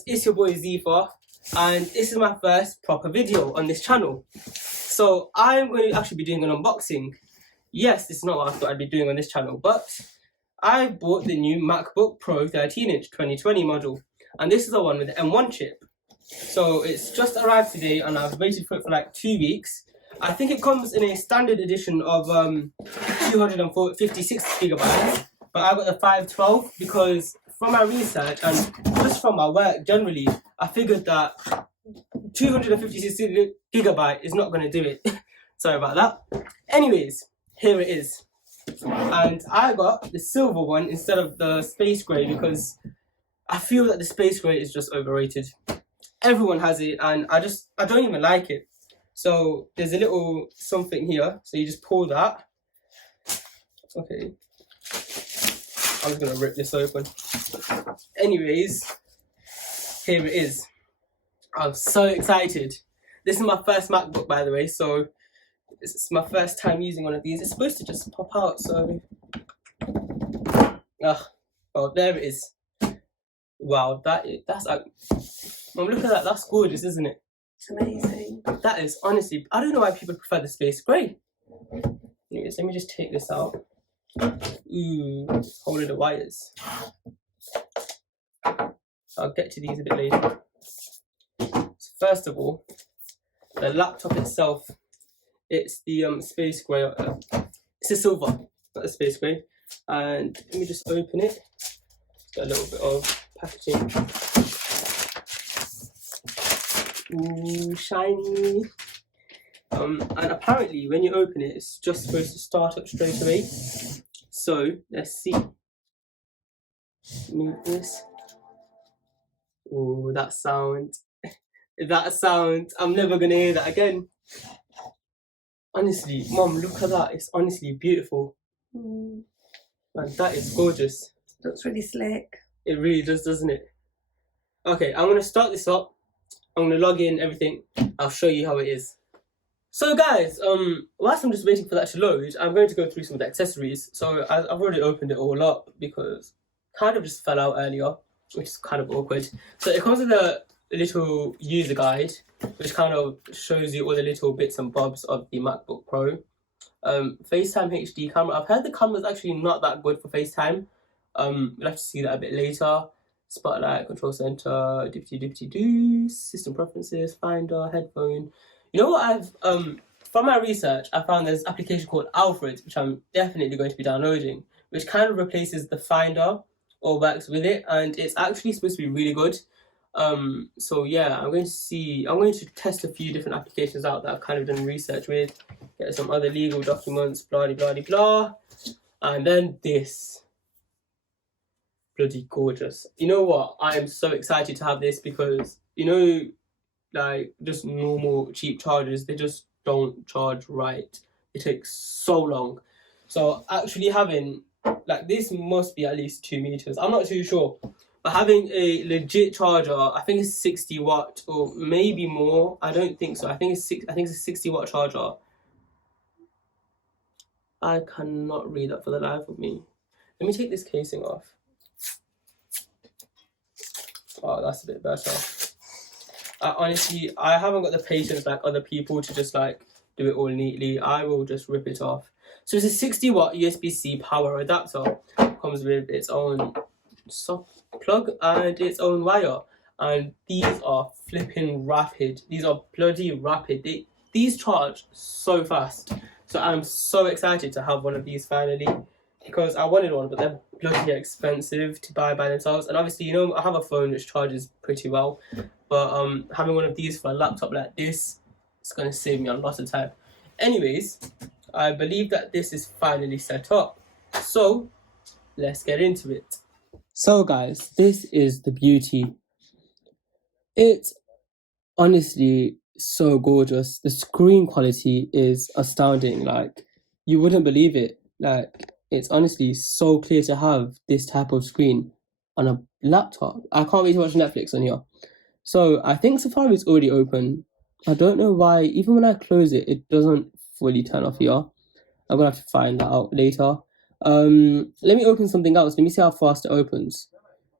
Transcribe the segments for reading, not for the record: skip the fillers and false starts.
guys, it's your boy Zifa, and this is my first proper video on this channel. So I'm going to actually be doing an unboxing. Yes, this is not what I thought I'd be doing on this channel, but I bought the new MacBook Pro 13-inch 2020 model, and this is the one with the M1 chip. So it's just arrived today, and I've waited for it for like 2 weeks. I think it comes in a standard edition of 256 gigabytes, but I got the 512 because from my research and just from my work generally, I figured that 256 gigabyte is not going to do it. Sorry about that. Anyways, here it is. And I got the silver one instead of the space grey because I feel that the space grey is just overrated. Everyone has it and I don't even like it. So there's a little something here. So you just pull that. Okay. I'm just going to rip this open. Anyways, here it is. I'm so excited. This is my first MacBook, by the way, so it's my first time using one of these. It's supposed to just pop out, so... well, there it is. Wow, that's like... Mom, look at that, that's gorgeous, isn't it? It's amazing. That is, honestly, I don't know why people prefer the space grey. Anyways, let me just take this out. Ooh, holding the wires. I'll get to these a bit later. So first of all, the laptop itself, it's the space grey. It's a silver, not the space grey. And let me just open it. It's got a little bit of packaging. Ooh, shiny. And apparently when you open it, it's just supposed to start up straight away. So let's see. Move this. Oh, that sound. That sound. I'm never gonna hear that again. Honestly, Mom, look at that. It's honestly beautiful. Man, that is gorgeous. Looks really slick. It really does, doesn't it? Okay, I'm gonna start this up. I'm gonna log in everything. I'll show you how it is. So guys, whilst I'm just waiting for that to load, I'm going to go through some of the accessories. So I've already opened it all up because it kind of just fell out earlier, which is kind of awkward. So it comes with a little user guide, which kind of shows you all the little bits and bobs of the MacBook Pro. FaceTime HD camera. I've heard the camera's actually not that good for FaceTime. We'll have to see that a bit later. Spotlight, control center, dippity-doo, system preferences, finder, headphone. You know what from my research, I found there's an application called Alfred, which I'm definitely going to be downloading, which kind of replaces the Finder or works with it, and it's actually supposed to be really good. So yeah, I'm going to test a few different applications out that I've kind of done research with, get some other legal documents, blah blah blah blah, and then this. Bloody gorgeous. You know what? I am so excited to have this because, you know, like just normal cheap chargers, they just don't charge right. It takes so long. So actually having like this must be at least 2 meters. I'm not too sure, but having a legit charger, I think it's 60 watt or maybe more. I don't think so. I think it's a 60 watt charger. I cannot read that for the life of me. Let me take this casing off. Oh, that's a bit better. Honestly, I haven't got the patience like other people to just like do it all neatly. I will just rip it off. So it's a 60 watt USB-C power adapter. Comes with its own soft plug and its own wire. And these are flipping rapid. These are bloody rapid. These charge so fast. So I'm so excited to have one of these finally. Because I wanted one, but they're bloody expensive to buy by themselves. And obviously, you know, I have a phone which charges pretty well. But having one of these for a laptop like this, it's going to save me a lot of time. Anyways, I believe that this is finally set up. So, let's get into it. So guys, this is the beauty. It's honestly so gorgeous. The screen quality is astounding. Like, you wouldn't believe it. Like, it's honestly so clear to have this type of screen on a laptop. I can't wait to watch Netflix on here. So I think Safari's already open. I don't know why, even when I close it, it doesn't fully turn off here. I'm gonna have to find that out later. Let me open something else. Let me see how fast it opens.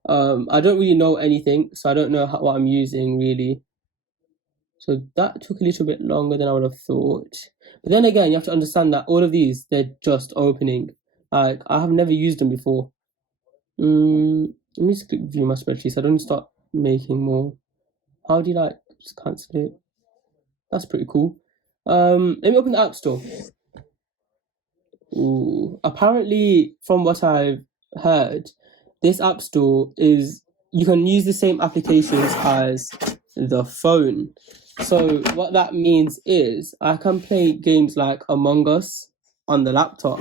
I don't really know anything, so I don't know what I'm using really. So that took a little bit longer than I would have thought. But then again, you have to understand that all of these, they're just opening. Like, I have never used them before. Let me just click view my spreadsheet so I don't start making more. How do you like just cancel it? That's pretty cool. Let me open the App Store. Ooh, apparently, from what I've heard, this App Store is you can use the same applications as the phone. So what that means is I can play games like Among Us on the laptop,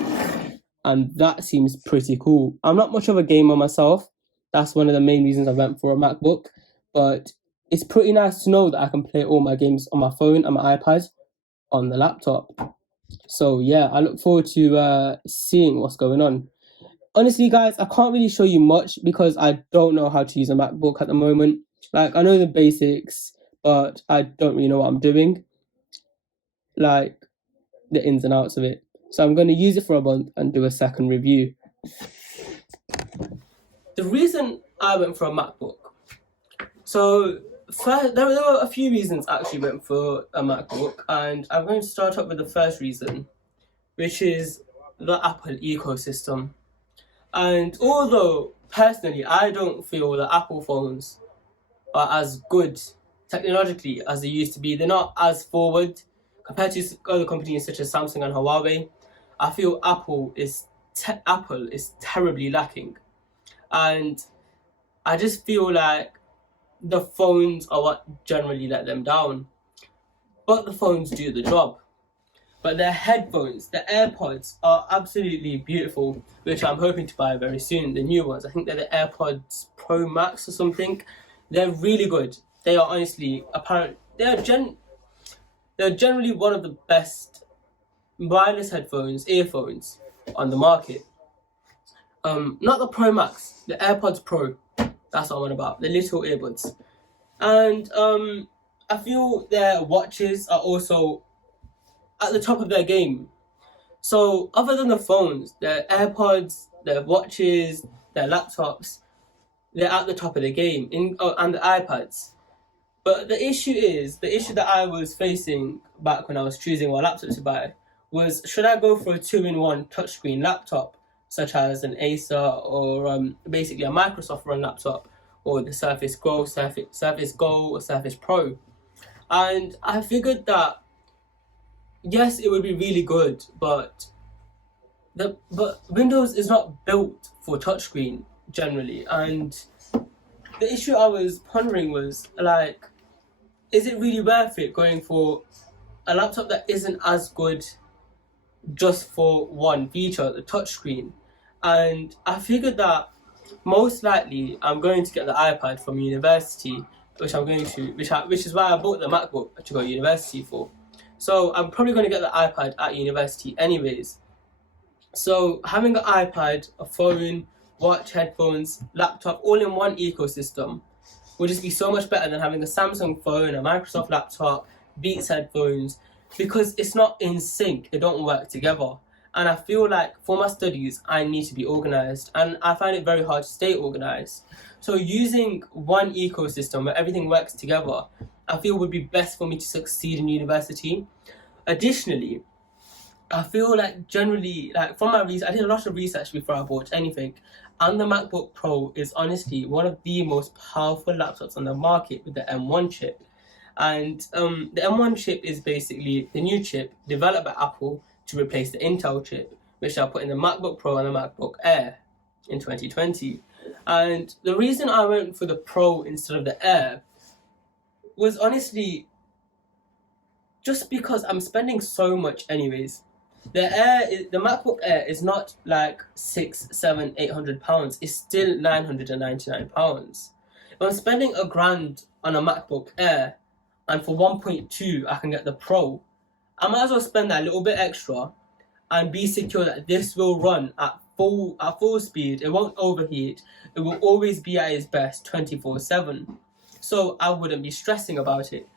and that seems pretty cool. I'm not much of a gamer myself. That's one of the main reasons I went for a MacBook, but it's pretty nice to know that I can play all my games on my phone and my iPad on the laptop. So yeah, I look forward to seeing what's going on. Honestly, guys, I can't really show you much because I don't know how to use a MacBook at the moment. Like, I know the basics, but I don't really know what I'm doing, like the ins and outs of it. So I'm going to use it for a month and do a second review. The reason I went for a MacBook. So first, there were a few reasons I actually went for a MacBook, and I'm going to start up with the first reason, which is the Apple ecosystem. And although personally I don't feel that Apple phones are as good technologically as they used to be, they're not as forward compared to other companies such as Samsung and Huawei. I feel Apple is terribly lacking, and I just feel like the phones are what generally let them down. But the phones do the job. But their headphones, the AirPods, are absolutely beautiful, which I'm hoping to buy very soon. The new ones, I think they're the AirPods Pro Max or something. They're really good. They are honestly they're generally one of the best wireless earphones on the market. Not the Pro Max, the AirPods Pro. That's what I'm on about. The little earbuds, and I feel their watches are also at the top of their game. So other than the phones, their AirPods, their watches, their laptops, they're at the top of the game, and the iPads. But the issue that I was facing back when I was choosing what laptop to buy was, should I go for a 2-in-1 touchscreen laptop, such as an Acer or basically a Microsoft run laptop, or the Surface Go, or Surface Pro? And I figured that yes, it would be really good, but Windows is not built for touchscreen generally, and the issue I was pondering was, like, is it really worth it going for a laptop that isn't as good just for one feature, the touchscreen? And I figured that most likely I'm going to get the iPad from university, which is why I bought the MacBook to go to university for. So I'm probably going to get the iPad at university anyways. So having an iPad, a phone, watch, headphones, laptop, all in one ecosystem would just be so much better than having a Samsung phone, a Microsoft laptop, Beats headphones, because it's not in sync. They don't work together. And I feel like for my studies, I need to be organized, and I find it very hard to stay organized. So using one ecosystem where everything works together, I feel would be best for me to succeed in university. Additionally, I feel like generally, like from my research, I did a lot of research before I bought anything, and the MacBook Pro is honestly one of the most powerful laptops on the market with the M1 chip. And the M1 chip is basically the new chip developed by Apple to replace the Intel chip, which I put in the MacBook Pro and the MacBook Air in 2020. And the reason I went for the Pro instead of the Air was honestly just because I'm spending so much anyways. The MacBook Air is not like £600, £700, £800. It's still £999. If I'm spending £1,000 on a MacBook Air, and for 1.2 I can get the Pro, I might as well spend that little bit extra and be secure that this will run at full speed. It won't overheat. It will always be at its best 24/7. So I wouldn't be stressing about it.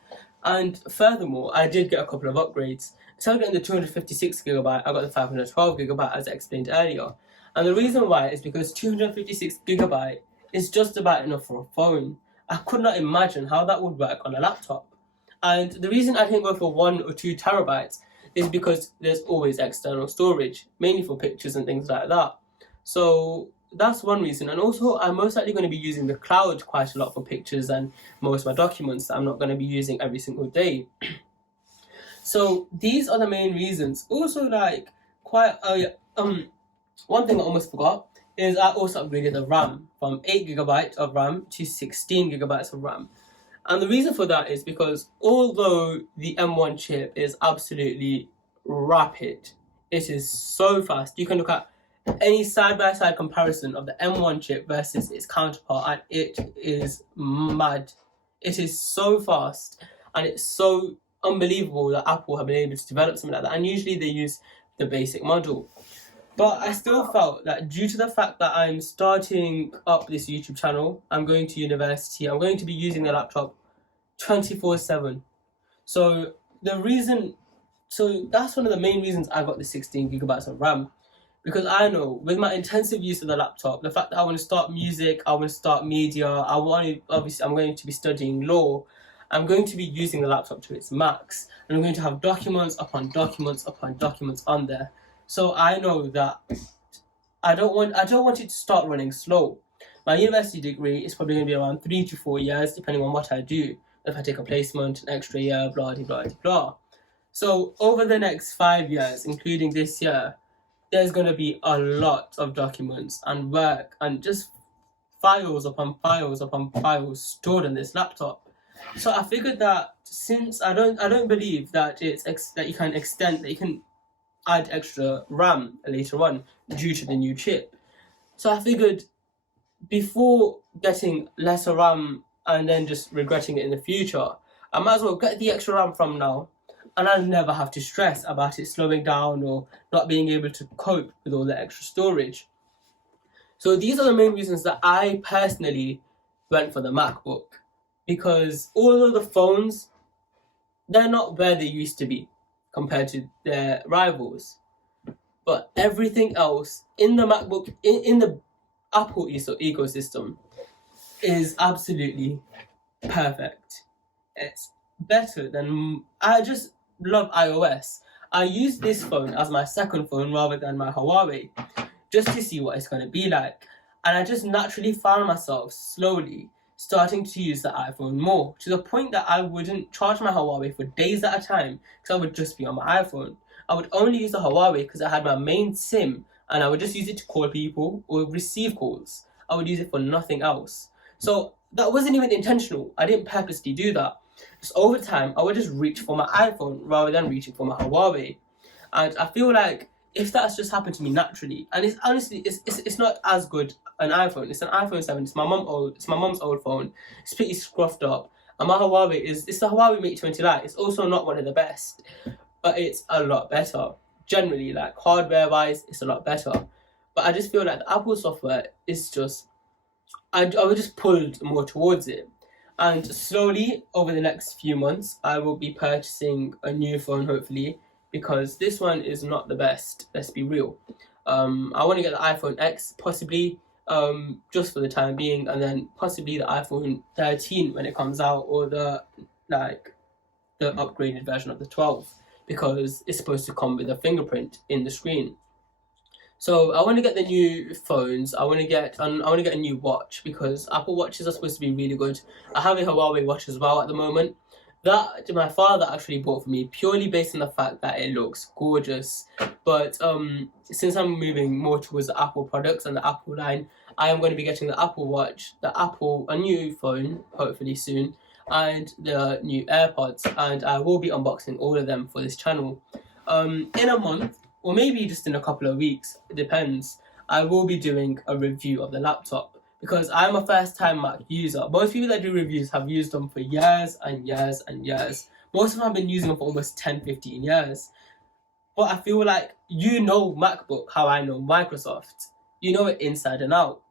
And furthermore, I did get a couple of upgrades. Instead of getting the 256GB, I got the 512GB as I explained earlier. And the reason why is because 256GB is just about enough for a phone. I could not imagine how that would work on a laptop. And the reason I didn't go for 1 or 2 terabytes is because there's always external storage, mainly for pictures and things like that. So that's one reason. And also, I'm most likely going to be using the cloud quite a lot for pictures and most of my documents that I'm not going to be using every single day. So these are the main reasons. Also, like, one thing I almost forgot is I also upgraded the RAM from 8GB of RAM to 16GB of RAM. And the reason for that is because although the M1 chip is absolutely rapid, it is so fast. You can look at any side-by-side comparison of the M1 chip versus its counterpart, and it is mad. It is so fast, and it's so unbelievable that Apple have been able to develop something like that. And usually they use the basic model. But I still felt that due to the fact that I'm starting up this YouTube channel, I'm going to university, I'm going to be using the laptop 24/7. So that's one of the main reasons I got the 16GB of RAM. Because I know with my intensive use of the laptop, the fact that I want to start music, I want to start media, I'm going to be studying law, I'm going to be using the laptop to its max. And I'm going to have documents upon documents upon documents on there. So I know that I don't want it to start running slow. My university degree is probably going to be around 3 to 4 years, depending on what I do. If I take a placement, an extra year, blah, blah, blah, blah. So over the next 5 years, including this year, there's going to be a lot of documents and work and just files upon files upon files stored on this laptop. So I figured that since I don't believe that you can add extra RAM later on due to the new chip. So I figured before getting lesser RAM and then just regretting it in the future, I might as well get the extra RAM from now, and I'll never have to stress about it slowing down or not being able to cope with all the extra storage. So these are the main reasons that I personally went for the MacBook, because although the phones, they're not where they used to be compared to their rivals, but everything else in the MacBook, in the Apple ecosystem, is absolutely perfect. It's better than... I just love iOS. I use this phone as my second phone rather than my Huawei, just to see what it's going to be like. And I just naturally found myself slowly starting to use the iPhone more, to the point that I wouldn't charge my Huawei for days at a time because I would just be on my iPhone. I would only use the Huawei because I had my main SIM, and I would just use it to call people or receive calls. I would use it for nothing else. So that wasn't even intentional. I didn't purposely do that. Just over time, I would just reach for my iPhone rather than reaching for my Huawei. And I feel like if that's just happened to me naturally, and it's honestly, it's not as good an iPhone. It's an iPhone 7. It's my mom's old phone. It's pretty scruffed up. And my Huawei it's the Huawei Mate 20 Lite. It's also not one of the best, but it's a lot better. Generally, like hardware wise, it's a lot better. But I just feel like the Apple software is just, I was just pulled more towards it. And slowly over the next few months, I will be purchasing a new phone, hopefully, because this one is not the best. Let's be real. I want to get the iPhone X, possibly, just for the time being, and then possibly the iPhone 13 when it comes out, or the upgraded version of the 12, because it's supposed to come with a fingerprint in the screen. So I want to get the new phones. I want to get a new watch, because Apple Watches are supposed to be really good. I have a Huawei watch as well at the moment, that my father actually bought for me purely based on the fact that it looks gorgeous. But since I'm moving more towards the Apple products and the Apple line, I am going to be getting the Apple Watch, a new phone, hopefully soon, and the new AirPods, and I will be unboxing all of them for this channel. In a month, or maybe just in a couple of weeks, it depends, I will be doing a review of the laptop, because I'm a first-time Mac user. Most people that do reviews have used them for years and years and years. Most of them have been using them for almost 10-15 years. But I feel like you know MacBook how I know Microsoft. You know it inside and out.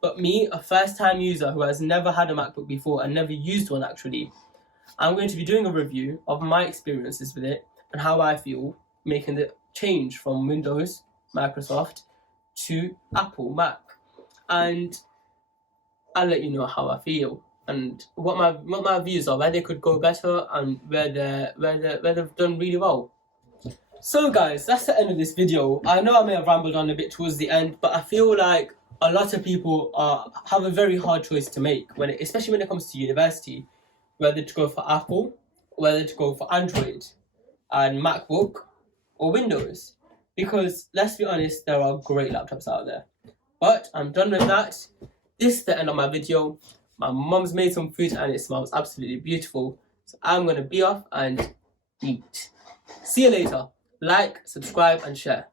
But me, a first-time user who has never had a MacBook before and never used one actually, I'm going to be doing a review of my experiences with it and how I feel making the change from Windows, Microsoft, to Apple Mac. And I'll let you know how I feel and what my views are, where they could go better and where they've done really well. So guys, that's the end of this video. I know I may have rambled on a bit towards the end, but I feel like a lot of people have a very hard choice to make, especially when it comes to university, whether to go for Apple, whether to go for Android and MacBook or Windows. Because let's be honest, there are great laptops out there. But I'm done with that. This is the end of my video. My mum's made some food and it smells absolutely beautiful. So I'm going to be off and eat. See you later. Like, subscribe and share.